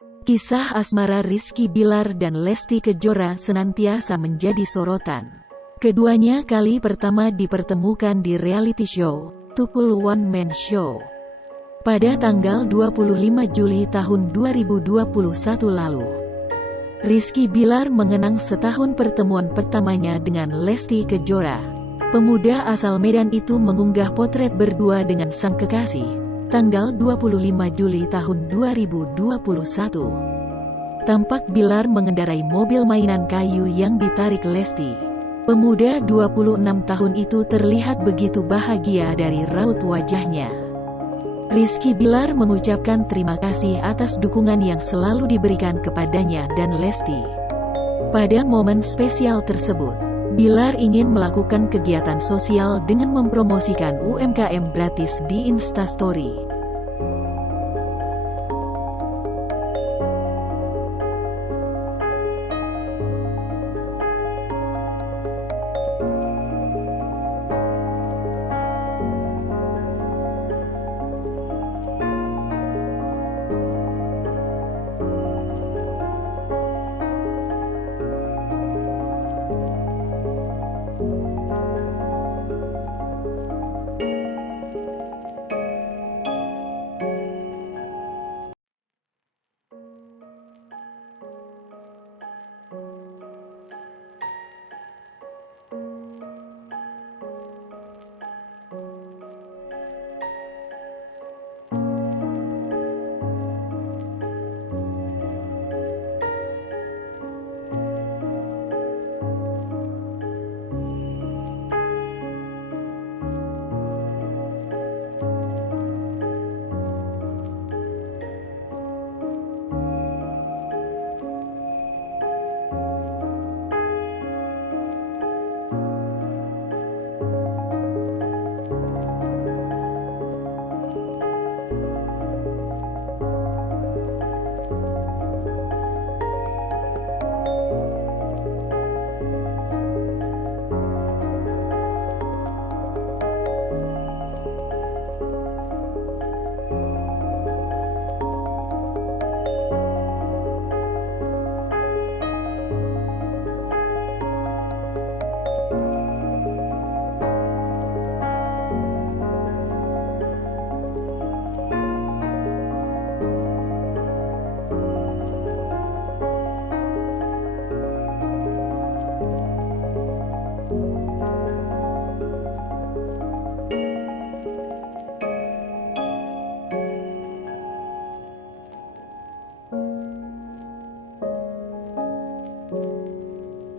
Kisah asmara Rizky Bilar dan Lesti Kejora senantiasa menjadi sorotan. Keduanya kali pertama dipertemukan di reality show, Tukul One Man Show, pada tanggal 25 Juli tahun 2021 lalu. Rizky Bilar mengenang setahun pertemuan pertamanya dengan Lesti Kejora. Pemuda asal Medan itu mengunggah potret berdua dengan sang kekasih, tanggal 25 Juli tahun 2021. Tampak Bilar mengendarai mobil mainan kayu yang ditarik Lesti. Pemuda 26 tahun itu terlihat begitu bahagia dari raut wajahnya. Rizky Bilar mengucapkan terima kasih atas dukungan yang selalu diberikan kepadanya dan Lesti. Pada momen spesial tersebut, Bilar ingin melakukan kegiatan sosial dengan mempromosikan UMKM gratis di Instastory.